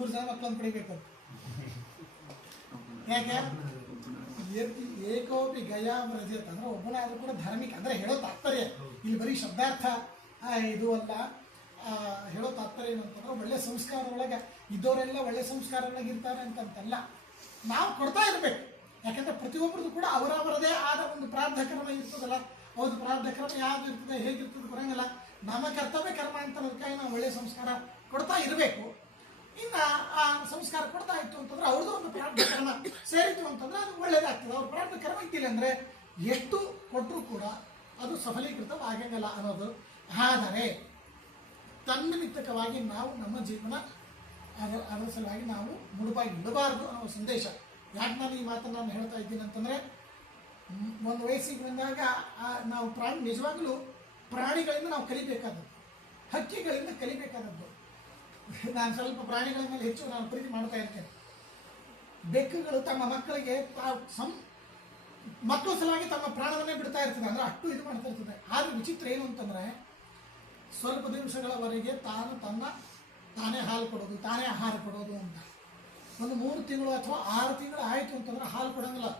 3 ಜನ ಮಕ್ಕಳನ್ನು ಪಡಿಬೇಕು. ಯಾಕೆ ಏಕೋಪಿ ಗಯಾ ವ್ರಜತ್ ಅಂದ್ರೆ ಒಬ್ಬನಾದ್ರೂ ಕೂಡ ಧಾರ್ಮಿಕ ಅಂದ್ರೆ ಹೇಳೋ ತಾತ್ಪರ್ಯ ಇಲ್ಲಿ ಬರೀ ಶಬ್ದಾರ್ಥ ಇದು ಅಲ್ಲ. ಹೇಳೋ ತಾತ್ಪರ್ಯ ಏನಂತಂದ್ರೆ ಒಳ್ಳೆ ಸಂಸ್ಕಾರ ಒಳಗೆ ಇದ್ದವರೆಲ್ಲ ಒಳ್ಳೆ ಸಂಸ್ಕಾರ ಒಳಗೆ ಇರ್ತಾರೆ ಅಂತಂತಲ್ಲ, ನಾವು ಕೊಡ್ತಾ ಇರಬೇಕು. ಯಾಕಂದ್ರೆ ಪ್ರತಿಯೊಬ್ಬರದ್ದು ಕೂಡ ಅವರವರದೇ ಆದ ಒಂದು ಪ್ರಾರಬ್ಧ ಕರ್ಮ ಇರ್ತದಲ್ಲ. ಹೌದು, ಪ್ರಾರಬ್ಧ ಕರ್ಮ ಯಾವ್ದು ಇರ್ತದೆ, ಹೇಗಿರ್ತದೆ ಬರಂಗಿಲ್ಲ. ನಮ್ಮ ಕರ್ತವ್ಯ ಕರ್ಮ ಅಂತ ಅದಕ್ಕಾಗಿ ನಾವು ಒಳ್ಳೆ ಸಂಸ್ಕಾರ ಕೊಡ್ತಾ ಇರಬೇಕು. ಇನ್ನು ಆ ಸಂಸ್ಕಾರ ಕೊಡ್ತಾ ಇತ್ತು ಅಂತಂದ್ರೆ ಅವ್ರದ್ದು ಒಂದು ಪ್ರಾರಬ್ಧ ಕರ್ಮ ಸೇರಿತು ಅಂತಂದ್ರೆ ಅದು ಒಳ್ಳೇದಾಗ್ತದೆ. ಅವ್ರ ಪ್ರಾರಬ್ಧ ಕರ್ಮ ಇದ್ದಿಲ್ಲ ಅಂದ್ರೆ ಎಷ್ಟು ಕೊಟ್ಟರು ಕೂಡ ಅದು ಸಫಲೀಕೃತವಾಗಂಗಿಲ್ಲ ಅನ್ನೋದು. ಆದರೆ ತನ್ನಿಮಿತ್ತಕವಾಗಿ ನಾವು ನಮ್ಮ ಜೀವನ ಅದರ ಸಲುವಾಗಿ ನಾವು ಮುಡುಪಾಗಿ ಇಡಬಾರದು ಅನ್ನೋ ಸಂದೇಶ. ಯಾಕೆ ನಾನು ಈ ಮಾತನ್ನು ನಾನು ಹೇಳ್ತಾ ಇದ್ದೀನಿ ಅಂತಂದರೆ, ಒಂದು ವಯಸ್ಸಿಗೆ ಬಂದಾಗ ನಾವು ನಿಜವಾಗ್ಲೂ ಪ್ರಾಣಿಗಳಿಂದ ನಾವು ಕಲಿಬೇಕಾದದ್ದು, ಹಕ್ಕಿಗಳಿಂದ ಕಲಿಬೇಕಾದದ್ದು. ನಾನು ಸ್ವಲ್ಪ ಪ್ರಾಣಿಗಳ ಮೇಲೆ ಹೆಚ್ಚು ನಾನು ಪ್ರೀತಿ ಮಾಡ್ತಾ ಇರ್ತೇನೆ. ಬೆಕ್ಕುಗಳು ತಮ್ಮ ಮಕ್ಕಳಿಗೆ ಮಕ್ಕಳ ಸಲುವಾಗಿ ತಮ್ಮ ಪ್ರಾಣವನ್ನೇ ಬಿಡ್ತಾ ಇರ್ತದೆ, ಅಂದ್ರೆ ಅಷ್ಟು ಇದು ಮಾಡ್ತಾ ಇರ್ತದೆ. ಆದ್ರೆ ವಿಚಿತ್ರ ಏನು ಅಂತಂದ್ರೆ, ಸ್ವಲ್ಪ ದಿವಸಗಳವರೆಗೆ ತಾನೇ ಹಾಲು ಕೊಡೋದು, ತಾನೇ ಆಹಾರ ಕೊಡೋದು ಅಂತ. ಒಂದು 3 ತಿಂಗಳು ಅಥವಾ 6 ತಿಂಗಳು ಆಯಿತು ಅಂತಂದ್ರೆ ಹಾಲು ಕೊಡೋಂಗಿಲ್ಲ.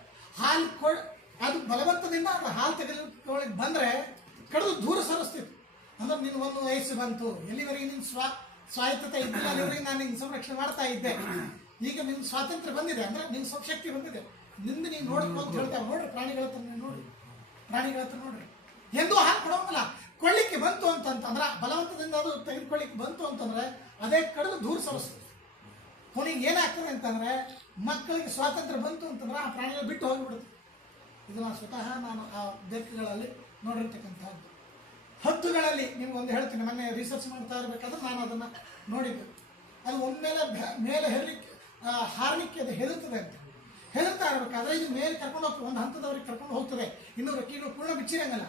ಅದು ಬಲವಂತದಿಂದ ಅದು ಹಾಲು ತೆಗೆದುಕೊಳ್ಳಿಕ್ಕೆ ಬಂದರೆ ಕಡಿದು ದೂರ ಸರಿಸ್ತಿತ್ತು. ಅಂದ್ರೆ ನಿನ್ನ ಒಂದು ವಯಸ್ಸು ಬಂತು, ಎಲ್ಲಿವರೆಗೆ ನಿನ್ನ ಸ್ವಾಯತ್ತತೆ ಇದ್ದಿಲ್ಲ ಅಲ್ಲಿವರೆಗೆ ನಾನು ನಿನ್ನ ಸಂರಕ್ಷಣೆ ಮಾಡ್ತಾ ಇದ್ದೆ. ಈಗ ನಿನ್ನ ಸ್ವಾತಂತ್ರ್ಯ ಬಂದಿದೆ ಅಂದ್ರೆ ನಿನ್ನ ಶಕ್ತಿ ಬಂದಿದೆ, ನಿಂದು ನೀನು ನೋಡ್ಕೊ ಅಂತ ಹೇಳ್ತಾವೆ. ನೋಡ್ರಿ ಪ್ರಾಣಿಗಳ ಹತ್ರ ನೋಡ್ರಿ ಎಂದೂ ಹಾಲು ಕೊಡೋಂಗಿಲ್ಲ. ಕೊಳ್ಳಿಕ್ಕೆ ಬಂತು ಅಂತಂದ್ರೆ ಬಲವಂತದಿಂದ ಅದು ತೆಗೆದುಕೊಳ್ಳಿಕ್ಕೆ ಬಂತು ಅಂತಂದ್ರೆ ಅದೇ ಕಡಿದು ದೂರ ಸರಿಸ್ತದೆ. ಕೊನೆಗೆ ಏನಾಗ್ತದೆ ಅಂತಂದ್ರೆ, ಮಕ್ಕಳಿಗೆ ಸ್ವಾತಂತ್ರ್ಯ ಬಂತು ಅಂತಂದ್ರೆ ಆ ಪ್ರಾಣಿಗಳು ಬಿಟ್ಟು ಹೋಗಿಬಿಡುತ್ತೆ. ಇದನ್ನು ಸ್ವತಃ ನಾನು ಆ ಬೆಕ್ಕುಗಳಲ್ಲಿ ನೋಡಿರ್ತಕ್ಕಂಥದ್ದು. ಹದ್ದುಗಳಲ್ಲಿ ನಿಮ್ಗೊಂದು ಹೇಳ್ತೀನಿ, ಮೊನ್ನೆ ರಿಸರ್ಚ್ ಮಾಡ್ತಾ ಇರಬೇಕಾದ್ರೆ ನಾನು ಅದನ್ನು ನೋಡಿದ್ದೆ. ಅದು ಒಮ್ಮೆಲೆ ಮೇಲೆ ಹಾರಲಿಕ್ಕೆ ಅದು ಹೆದರ್ತದೆ ಅಂತ. ಹೆದರ್ತಾ ಇರಬೇಕಾದ್ರೆ ಇದು ಮೇಲೆ ಕರ್ಕೊಂಡು ಹೋಗ್ತದೆ, ಒಂದು ಹಂತದವ್ರಿಗೆ ಕರ್ಕೊಂಡು ಹೋಗ್ತದೆ. ಇನ್ನೂ ರೆಕ್ಕೆಗಳು ಪೂರ್ಣ ಬಿಚ್ಚಿರಂಗಲ್ಲ,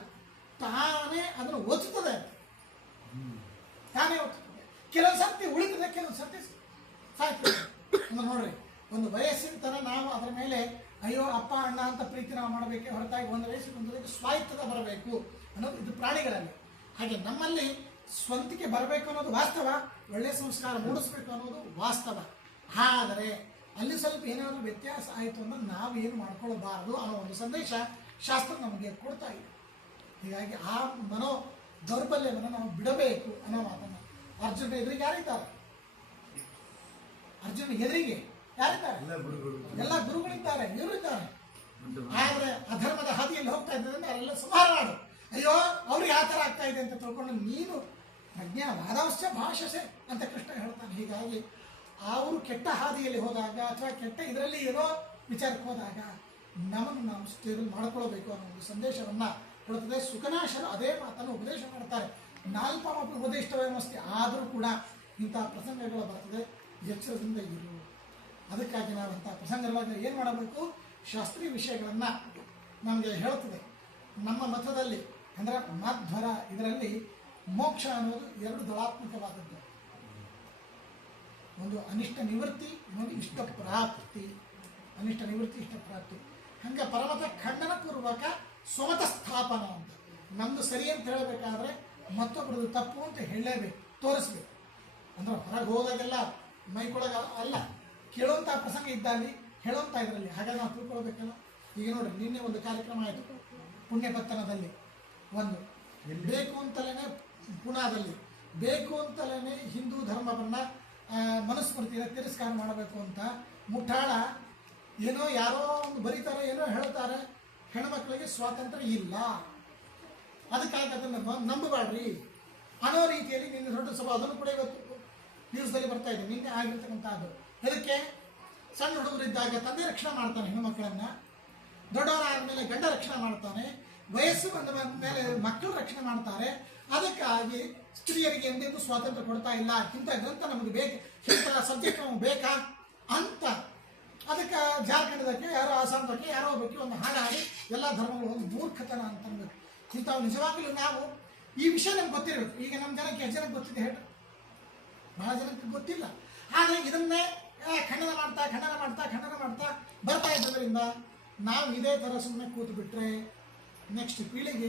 ತಾನೇ ಅದನ್ನು ಓದಿಸ್ತದೆ, ತಾನೇ ಓದ್ತದೆ. ಕೆಲವು ಸರ್ತಿ ಉಳಿತದೆ, ಕೆಲವು ಸರ್ತಿ ಸಾಯ್ತದೆ. ನೋಡ್ರಿ, ಒಂದು ವಯಸ್ಸಿನ ತರ ನಾವು ಅದರ ಮೇಲೆ ಅಯ್ಯೋ ಅಪ್ಪ ಅಣ್ಣ ಅಂತ ಪ್ರೀತಿ ನಾವು ಮಾಡಬೇಕೆ ಹೊರತಾಗಿ ಒಂದು ವಯಸ್ಸಿಗೆ ಬಂದದಕ್ಕೆ ಸ್ವಾಯತ್ತತೆ ಬರಬೇಕು ಅನ್ನೋದು ಇದು ಪ್ರಾಣಿಗಳಲ್ಲಿ. ಹಾಗೆ ನಮ್ಮಲ್ಲಿ ಸ್ವಂತಿಕೆ ಬರಬೇಕು ಅನ್ನೋದು ವಾಸ್ತವ, ಒಳ್ಳೆ ಸಂಸ್ಕಾರ ಮೂಡಿಸ್ಬೇಕು ಅನ್ನೋದು ವಾಸ್ತವ. ಆದರೆ ಅಲ್ಲಿ ಸ್ವಲ್ಪ ಏನಾದರೂ ವ್ಯತ್ಯಾಸ ಆಯಿತು ಅಂದ್ರೆ ನಾವು ಏನು ಮಾಡ್ಕೊಳ್ಬಾರದು ಅನ್ನೋ ಒಂದು ಸಂದೇಶ ಶಾಸ್ತ್ರ ನಮಗೆ ಕೊಡ್ತಾ ಇದೆ. ಹೀಗಾಗಿ ಆ ಮನೋ ದೌರ್ಬಲ್ಯವನ್ನು ನಾವು ಬಿಡಬೇಕು ಅನ್ನೋ ಮಾತನ್ನು. ಅರ್ಜುನ ಎದುರಿಗೆ ಯಾರಿದ್ದಾರೆ? ಅರ್ಜುನ ಎದುರಿಗೆ ಯಾರಿದ್ದಾರೆ? ಎಲ್ಲ ಗುರುಗಳಿದ್ದಾರೆ, ಇವರಿದ್ದಾರೆ. ಆದರೆ ಅಧರ್ಮದ ಹಾದಿಯಲ್ಲಿ ಹೋಗ್ತಾ ಇದ್ದಾರೆ, ಅವರೆಲ್ಲ ಸಂಹಾರ ಮಾಡು. ಅಯ್ಯೋ ಅವ್ರಿಗೆ ಆ ಥರ ಆಗ್ತಾ ಇದೆ ಅಂತ ತಿಳ್ಕೊಂಡು ನೀನು ಪ್ರಜ್ಞಾವಾದವಶ್ಯ ಭಾಷಸೆ ಅಂತ ಕೃಷ್ಣ ಹೇಳ್ತಾನೆ. ಹೀಗಾಗಿ ಅವರು ಕೆಟ್ಟ ಹಾದಿಯಲ್ಲಿ ಹೋದಾಗ ಅಥವಾ ಕೆಟ್ಟ ಇದರಲ್ಲಿ ಏನೋ ವಿಚಾರಕ್ಕೆ ಹೋದಾಗ ನಮ್ಮನ್ನು ನಾವು ಸ್ಟೇಬಲ್ ಮಾಡ್ಕೊಳ್ಬೇಕು ಅನ್ನೋ ಒಂದು ಸಂದೇಶವನ್ನು ಕೊಡುತ್ತದೆ. ಸುಖನಾಶರು ಅದೇ ಮಾತನ್ನು ಉಪದೇಶ ಮಾಡ್ತಾರೆ. ನಾಲ್ಪಮ ಉಪದೇಶವೇ ಆದರೂ ಕೂಡ ಇಂತಹ ಪ್ರಸಂಗಗಳು ಬರ್ತದೆ, ಎಚ್ಚರದಿಂದ ಇರು. ಅದಕ್ಕಾಗಿ ನಾವು ಇಂಥ ಪ್ರಸಂಗವಾಗಿ ಏನು ಮಾಡಬೇಕು? ಶಾಸ್ತ್ರೀಯ ವಿಷಯಗಳನ್ನು ನಮಗೆ ಹೇಳ್ತದೆ. ನಮ್ಮ ಮತದಲ್ಲಿ ಅಂದರೆ ಮಧ್ವರ ಇದರಲ್ಲಿ ಮೋಕ್ಷ ಅನ್ನೋದು 2 ದಳಾತ್ಮಕವಾದದ್ದು. ಒಂದು ಅನಿಷ್ಟ ನಿವೃತ್ತಿ, ಇನ್ನೊಂದು ಇಷ್ಟ ಪ್ರಾಪ್ತಿ. ಅನಿಷ್ಟ ನಿವೃತ್ತಿ, ಇಷ್ಟ ಪ್ರಾಪ್ತಿ. ಹಂಗೆ ಪರಮತ ಖಂಡನಪೂರ್ವಕ ಸ್ವಮತ ಸ್ಥಾಪನ ಅಂತ. ನಮ್ದು ಸರಿ ಅಂತ ಹೇಳಬೇಕಾದ್ರೆ ಮತ್ತೊಬ್ಬರದು ತಪ್ಪು ಅಂತ ಹೇಳಲೇಬೇಕು, ತೋರಿಸ್ಬೇಕು. ಅಂದ್ರೆ ಹೊರಗೆ ಹೋದಾಗೆಲ್ಲ ಮೈಕೊಳಗ ಅಲ್ಲ, ಕೇಳುವಂಥ ಪ್ರಸಂಗ ಇದ್ದಲ್ಲಿ ಹೇಳುವಂಥ ಇದರಲ್ಲಿ ಹಾಗೆ ನಾವು ತಿಳ್ಕೊಳ್ಬೇಕಲ್ಲ. ಈಗ ನೋಡ್ರಿ, ನಿನ್ನೆ ಒಂದು ಕಾರ್ಯಕ್ರಮ ಆಯಿತು ಪುಣ್ಯಪತ್ತನದಲ್ಲಿ. ಒಂದು ಬೇಕು ಅಂತಲೇ ಪುನಾದಲ್ಲಿ ಬೇಕು ಅಂತಲೇ ಹಿಂದೂ ಧರ್ಮವನ್ನು ಮನುಸ್ಮೃತಿಯ ತಿರಸ್ಕಾರ ಮಾಡಬೇಕು ಅಂತ ಮುಠಾಳ ಏನೋ ಯಾರೋ ಒಂದು ಬರೀತಾರೆ, ಏನೋ ಹೇಳ್ತಾರೆ, ಹೆಣ್ಮಕ್ಳಿಗೆ ಸ್ವಾತಂತ್ರ್ಯ ಇಲ್ಲ, ಅದಕ್ಕಾಗಿ ಅದನ್ನು ನಂಬಬೇಡ್ರಿ ಅನ್ನೋ ರೀತಿಯಲ್ಲಿ ನಿನ್ನೆ ದೊಡ್ಡ ಸಭಾ, ಅದನ್ನು ಕೂಡ ಇವತ್ತು ನ್ಯೂಸ್ದಲ್ಲಿ ಬರ್ತಾ ಇದೆ, ನಿನ್ನೆ ಆಗಿರ್ತಕ್ಕಂಥದ್ದು. ಇದಕ್ಕೆ ಸಣ್ಣ ಹುಡುಗರಿದ್ದಾಗ ತಂದೆ ರಕ್ಷಣೆ ಮಾಡ್ತಾನೆ ಹೆಣ್ಮಕ್ಳನ್ನ, ದೊಡ್ಡವರಾದ ಮೇಲೆ ಗಂಡ ರಕ್ಷಣೆ ಮಾಡ್ತಾನೆ, ವಯಸ್ಸು ಬಂದ ಮೇಲೆ ಮಕ್ಕಳು ರಕ್ಷಣೆ ಮಾಡ್ತಾರೆ. ಅದಕ್ಕಾಗಿ ಸ್ತ್ರೀಯರಿಗೆ ಎಂದೆಂದೂ ಸ್ವಾತಂತ್ರ್ಯ ಕೊಡ್ತಾ ಇಲ್ಲ. ಇಂಥ ಗ್ರಂಥ ನಮಗೆ ಬೇಕು, ಇಂಥ ಸಬ್ಜೆಕ್ಟ್ ನಮಗೆ ಬೇಕಾ ಅಂತ ಅದಕ್ಕೆ ಜಾರ್ಖಂಡದಕ್ಕೆ ಯಾರೋ, ಆಸಾಮದಕ್ಕೆ ಯಾರೋ ಬೇಕು ಒಂದು ಹಾಡಾಡಿ ಎಲ್ಲ ಧರ್ಮಗಳು ಒಂದು ಮೂರ್ಖತನ ಅಂತ ಅನ್ಬೇಕು. ಇಂಥವು ನಿಜವಾಗಲೂ ನಾವು ಈ ವಿಷಯ ನಮ್ಗೆ ಗೊತ್ತಿರಬೇಕು. ಈಗ ನಮ್ಮ ಜನಕ್ಕೆ ಎಷ್ಟು ಜನಕ್ಕೆ ಗೊತ್ತಿದೆ ಹೇಳಿ? ಬಹಳ ಜನಕ್ಕೆ ಗೊತ್ತಿಲ್ಲ. ಆದರೆ ಇದನ್ನೇ ಖಂಡನ ಮಾಡ್ತಾ ಬರ್ತಾ ಇದ್ದರಿಂದ ನಾವು ಇದೇ ಥರ ಸುಮ್ಮನೆ ಕೂತು ಬಿಟ್ರೆ ನೆಕ್ಸ್ಟ್ ಪೀಳಿಗೆ